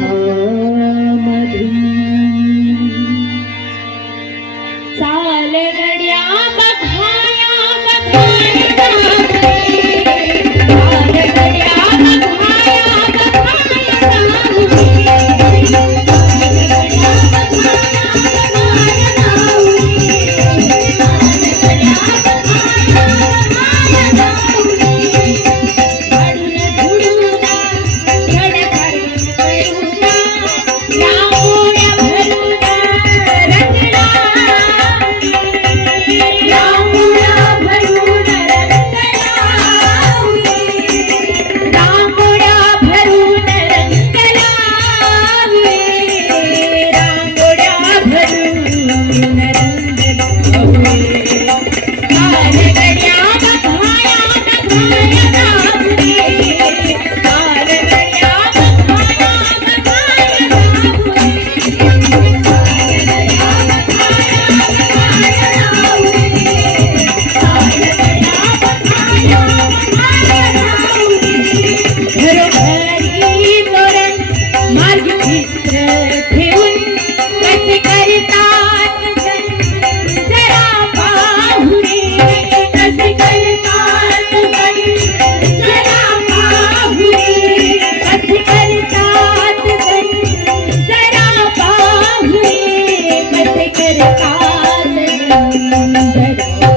चाल सण